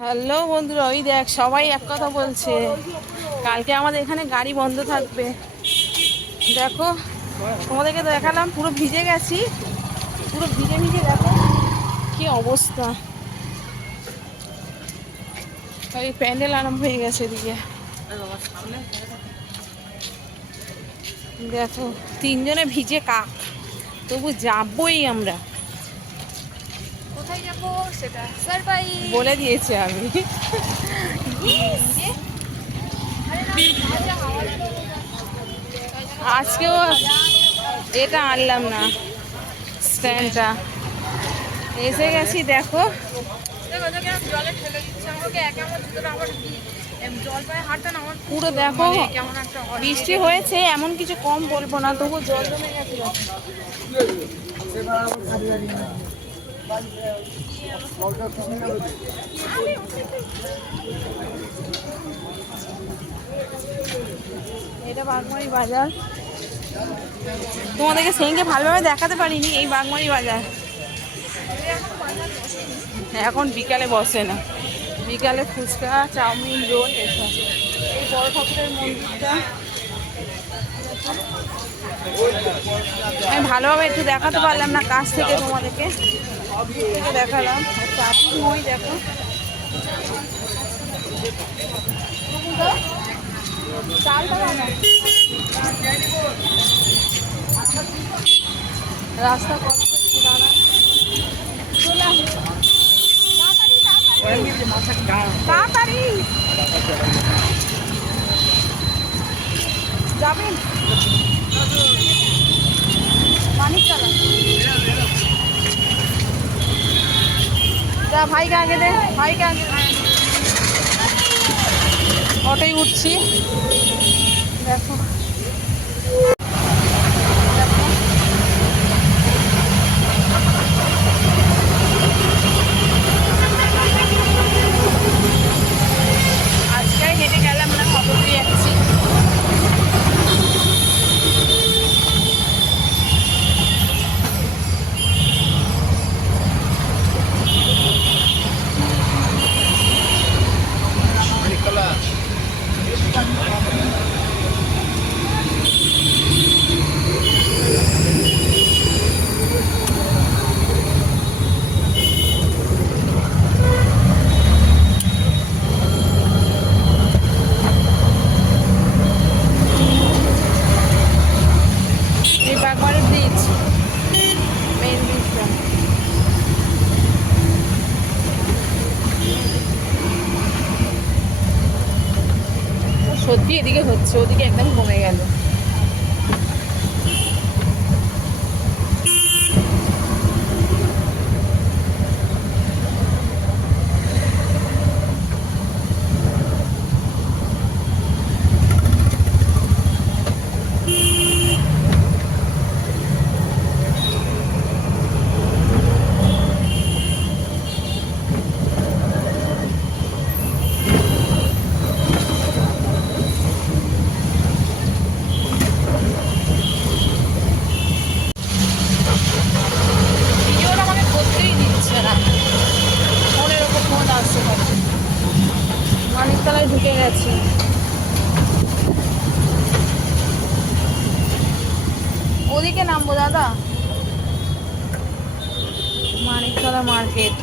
Hello বন্ধুরা, ওই দেখ, সবাই এক কথা বলছে। কালকে আমাদের এখানে গাড়ি বন্ধ থাকবে। দেখো, তোমাদেরকে দেখালাম, পুরো ভিজে গেছি। পুরো ভিজে ভিজে দেখো, কি অবস্থা। ওই প্যান্ডেল আরম্ভ হয়ে গেছে এদিকে। দেখো, তিনজনে ভিজে কাক, তবু যাবই আমরা। কোথায় যাব সেটা সারপ্রাইজ বলে দিয়েছি আমি। আজকেও এটা আনলাম না স্ট্যান্ডটা। এসে গেছি দেখো। দেখো পুরো দেখো মানে কেমন একটা বৃষ্টি হয়েছে এমন কিছু কম বলব না তবু জল জমে গেছে। এটা বাগমারি বাজার। তোমাদেরকে সেদিনকে ভালোভাবে দেখাতে পারিনি, এই বাগমারি বাজার। এখন বিকালে বসে না। বিকালে ফুচকা, চাউমিন, রোল এসব এই বড় ঠাকুরের মন্দিরটা। আমি ভালোভাবে একটু দেখাতে পারলাম না কাছ থেকে তোমাদেরকে। দূর থেকে দেখালাম। আর মই দেখো? রাস্তা কত? দাঁড়া চলে তাড়াতাড়ি যাবেন মানিক চালা যা ভাইকে আগে ভাইকে। উঠছি দেখো আজকে হেঁটে গেলাম না খবর দিয়ে যাচ্ছি এই বাগমারি ব্রিজ মেইন ব্রিজটা সত্যি এদিকে হচ্ছে ওদিকে একদম কমে গেল ভিডিওটা আমাকে করতেই দিচ্ছে না ফোনের ওপর ফোন আসছে পারে মানিকতলায় ঢুকে গেছি ওদিকে নামবো দাদা মানিকতলা মার্কেট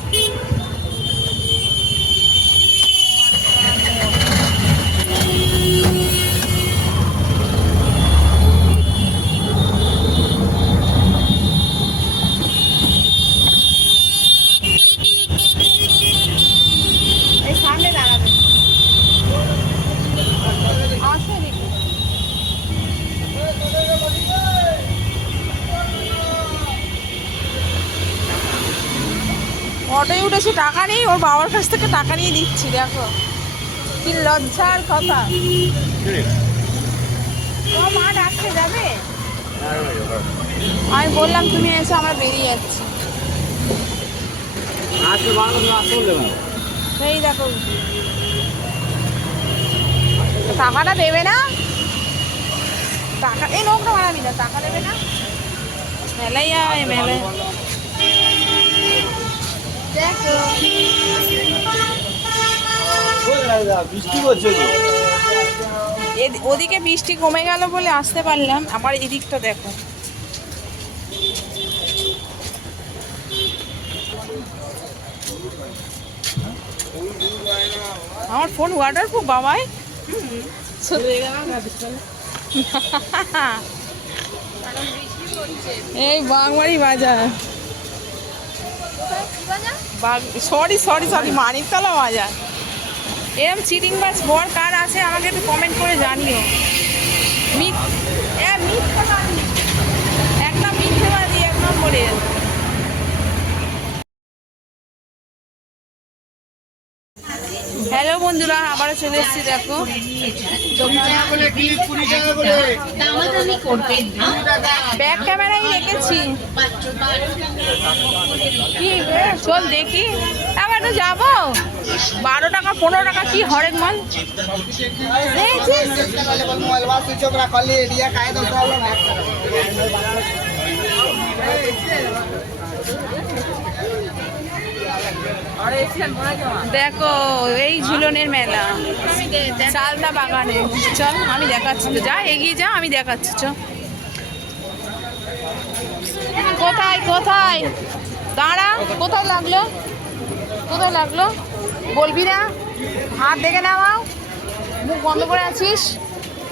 এই সামনে দাঁড়াবে আসো এদিকে অটোয় উঠেছি টাকা নেই ওর বাবার কাছ থেকে টাকা নিয়ে দিচ্ছি দেখো। কি লজ্জার কথা। তোমার মা ডাকতে যাবে? আমি বললাম তুমি এসে আমরা বেরিয়ে যাচ্ছি। এই দেখো। টাকাটা দেবে না? টাকা এই নোংরা মারাবি না টাকা দেবে না? মেলাই আয় মেলায়। ওদিকে বৃষ্টি কমে গেল বলে আসতে পারলাম আমার এদিকটা দেখো। আমার ফোন ওয়াটার প্রুফ বাবাই। এই বাংবাড়ি বাজার? সরি সরি সরি মানিকতলা বাজার। এরম চিটিং বাস বর কার আছে আমাকে একটু কমেন্ট করে জানিও। মিথ এ মিথ্যাবাদী। একটা মিথ্যাবাদী এক নম্বরের হ্যালো বন্ধুরা, আবারও চলে এসেছি, দেখো। ব্যাক ক্যামেরাই রেখেছি। চল দেখি। আবার যাব। বারো টাকা, পনেরো টাকা, কি হরেক মাল? দেখো, এই ঝুলনের মেলা। চালদা বাগানে। চল, আমি দেখাচ্ছি তো। যা, এগিয়ে যা, আমি দেখাচ্ছি চ কোথায় কোথায়? দাঁড়া, কোথায় লাগল? কোথায় লাগল? বলবি না? হাত দেখে নামাও মুখ বন্ধ করে আছিস?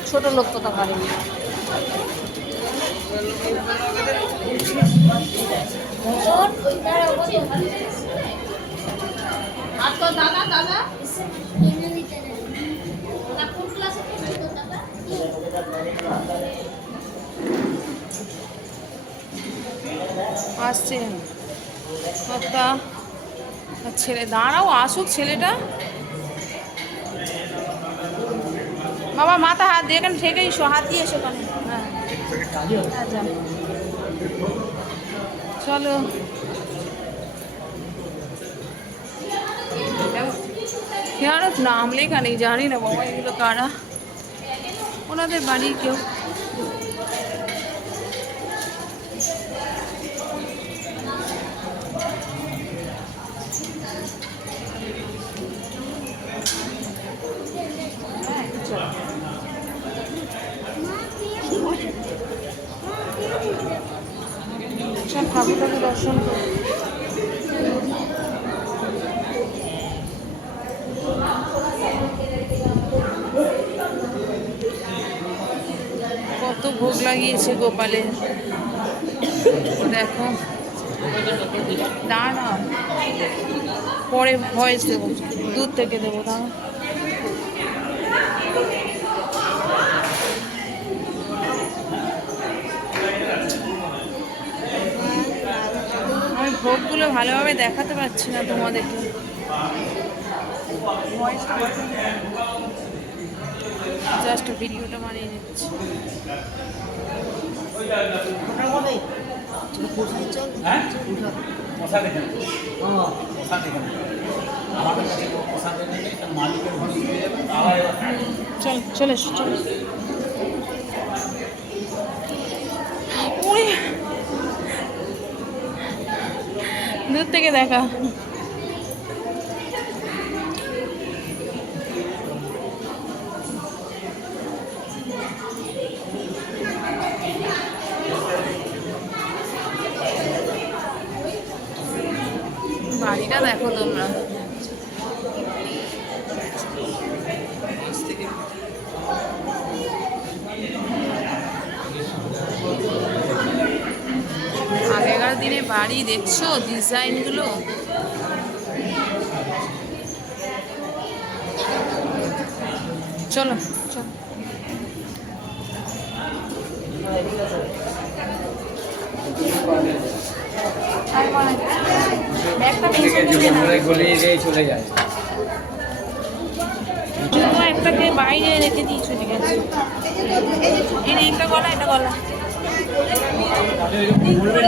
ছোট লোক কোথা পারে একটা ছেলে দাঁড়াও আসুক ছেলেটা। বাবা মাথা হাত দিয়ে এখানে ঠেকে এসো হাত দিয়ে এসো হ্যাঁ। হ্যাঁ, চলো। কেন নাম লেখা নেই জানি না বাবা এগুলো কারা ওনাদের বাড়ির কেউ সব ঠাকুরটাকে দর্শন করি কত ভোগ লাগিয়েছে গোপালে। দেখো। দাঁড়া পরে ভয়েস দেবো। দূর থেকে দেবো দাঁড়া আমি ভোগগুলো ভালোভাবে দেখাতে পারছি না তোমাদেরকে। জাস্ট ভিডিওটা বানিয়ে নিচ্ছি। খাবে। চল চলে চলে দূর থেকে দেখা। দেখো তোমরা। আগেকার দিনে বাড়ি দেখছ ডিজাইনগুলো? চলো। ব্যাগটা পেছনে গলিয়ে গিয়ে চলে যায়। একটাকে বাইরে রেখে দিয়ে চলে গেছে। এই নে, এটা গলা এটা গলা। বলবেন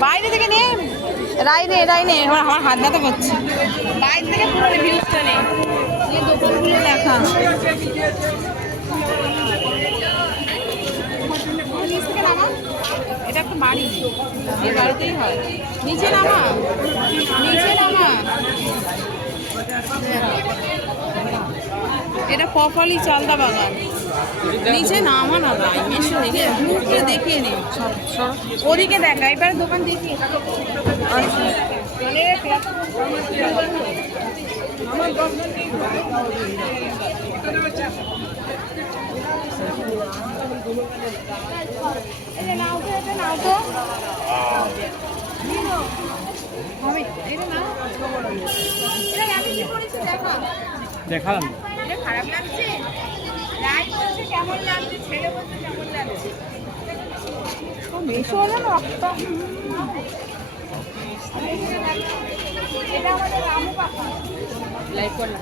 বাইরে থেকে নে। রাই নে রাই নে। আমার আমার হাত ব্যথা করছে। বাইরে থেকে পুরো এই দোকানগুলো দেখা। এটা একটা বাড়ি। এই বাড়িতেই হয়। নিচে নামা। নিচে নামা। এটা কপালি চালদা বাগান। নিচে নামা না ভাই দেখে ঘুরে দেখিয়ে নে। ওদিকে দেখ, এবার দোকান দেখিয়ে এটা আমি কি করেছি, দেখা? দেখালাম। খারাপ লাগছে? বলছে কেমন লাগছে? ছেলে বলছে কেমন লাগছে? ও মেশো হলো না রক্ত এটা আমাদের রামু কাকা লাইক করলাম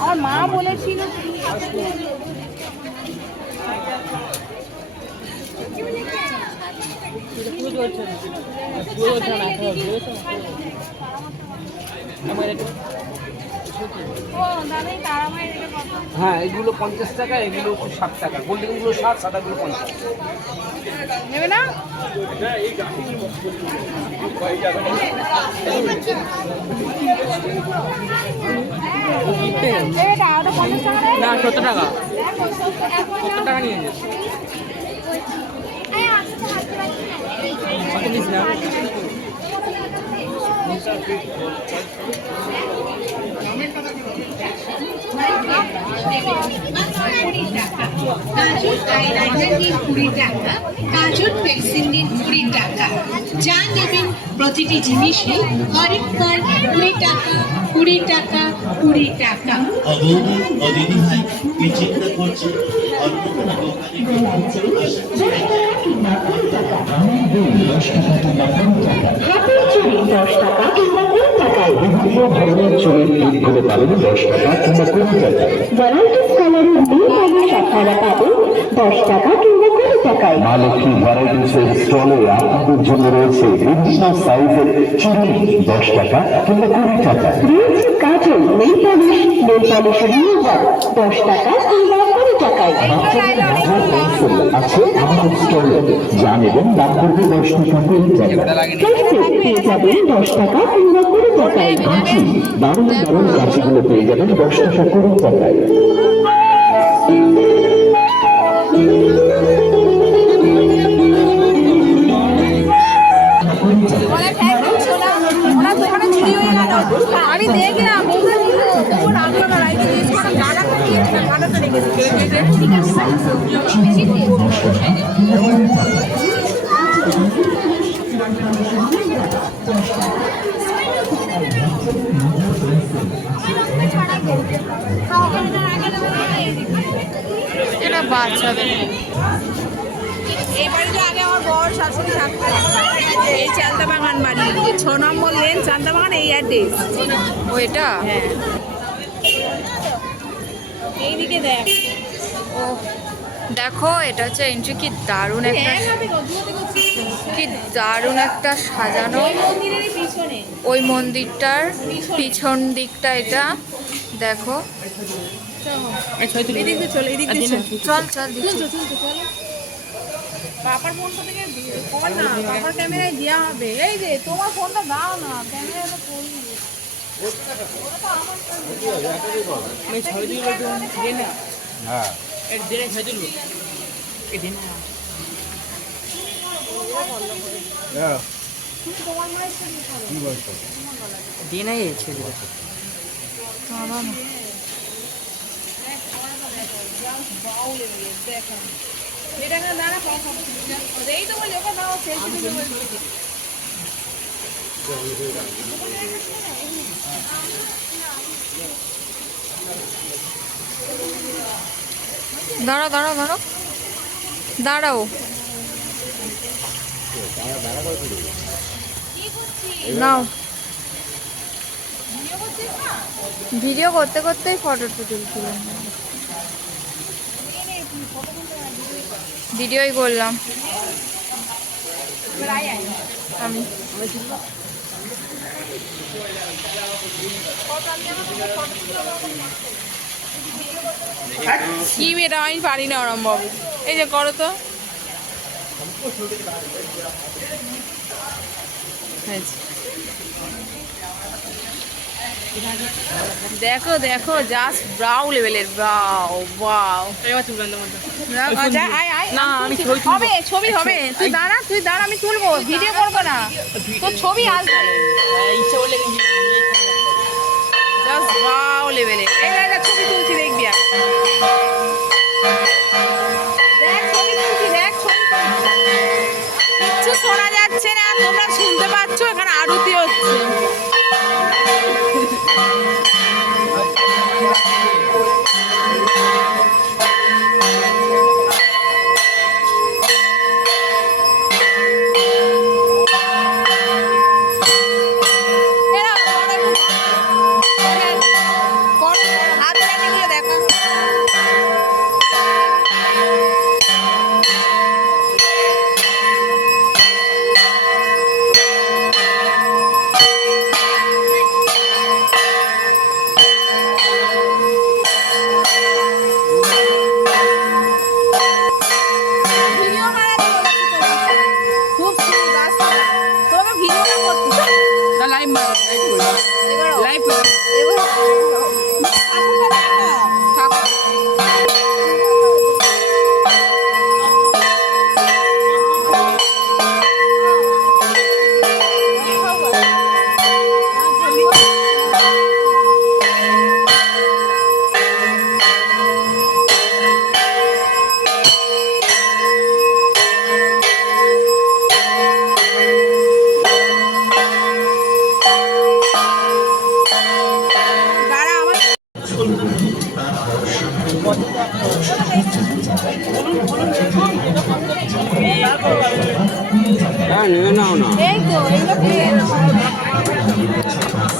আমার মা বলেছিল ও হ্যাঁ এগুলো পঞ্চাশ টাকা এগুলো ষাট টাকা। গোল্ডেনগুলো ষাট সাদাগুলো পঞ্চাশ। নেবে না? পঞ্চাশ টাকা দেয়? না সত্তর টাকা। সত্তর টাকা নিয়ে যাবে নিস না কাজল আইলাইনার কুড়ি টাকা কাজল পেন্সিল নিন কুড়ি টাকা যা নেবেন প্রতিটি জিনিসে হরেকবার কুড়ি টাকা কুড়ি টাকা কুড়ি টাকা করছে বিভিন্ন দশ টাকা কিংবা কুড়ি টাকা কালারের নীল রঙের শাখারা পাবেন দশ টাকা কিংবা কুড়ি টাকায় ভ্যারাইটিসের স্টলে আপনাদের জন্য রয়েছে বিভিন্ন দশ টাকা। কিংবা কুড়ি টাকা রয়েছে kajal nail polish nail polish remover দশ টাকা কিংবা কুড়ি টাকায়। আছে আমাদের স্টলে যা নেবেন দাম করবে দশ টাকা কুড়ি টাকা পেয়ে যাবেন দশ টাকা কিংবা কুড়ি টাকায় দারুণ দারুণ কাঁচিগুলো পেয়ে যাবেন দশ টাকা কুড়ি টাকায়। এটা বাচ্চাদের। এই বাড়িতে আগে আমার বড় শাশুড়ি থাকতো। এই চালতা বাগান বাড়ি ছ নম্বর লেন চালতা বাগান এই অ্যাড্রেস ও এটা? হ্যাঁ। এইদিকে দেখ। দেখো এটা হচ্ছে এন্ট্রি কি দারুণ একটা কি দারুণ একটা সাজানো। ওই মন্দিরটার পিছন দিকটা এটা দেখো। চলে। চল চল। চল দিচ্ছি। পাপার ফোনটা থেকে কর না পাপার ক্যামেরায় দেওয়া হবে। এই যে তোমার ফোনটা দাও না এটা না। দাঁড়া কথা এই তো বলি ওকে দাও সেলফি তুলে বলছি দাঁড়াও দাঁড়াও দাঁড়াও। দাঁড়াও। নাও। ভিডিও করতে করতেই ফটোটা তুলছিলাম ভিডিওই করলাম। আমি। কি মেয়েটা আমি পারি না ওরম বাবু। এই যে করো তো। দেখো দেখো জাস্ট ব্রাউ লেভেলের ব্রাউ বাউ না আমি হবে ছবি হবে। তুই দাঁড়া তুই দাঁড়া আমি তুলবো। ভিডিও করব না। তোর ছবি আসবে জাস্ট ব্রাউ লেভেলের এই ছবি তুলছি দেখ শোনা যাচ্ছে না তোমরা শুনতে পাচ্ছ এখানে আরতি হচ্ছে। life life life life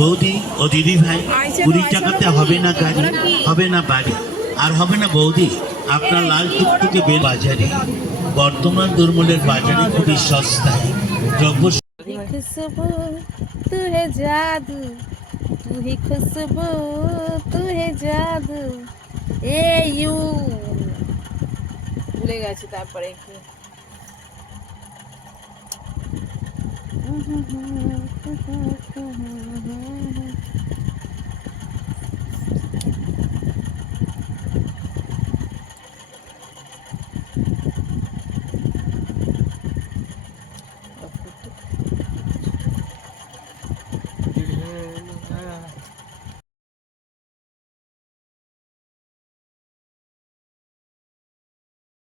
বৌদি ও দিদি ভাই কুড়ি টাকাতে হবে না গাড়ি হবে না বাড়ি। আর হবে না বৌদি আপনার লাল টুকটুকে বেল? বাজারে। বর্তমান দুর্মূলের বাজারে খুবই সস্তায়। দ্রব্য তুহে জাদু খুশবু ভুলে গেছে তারপরে কি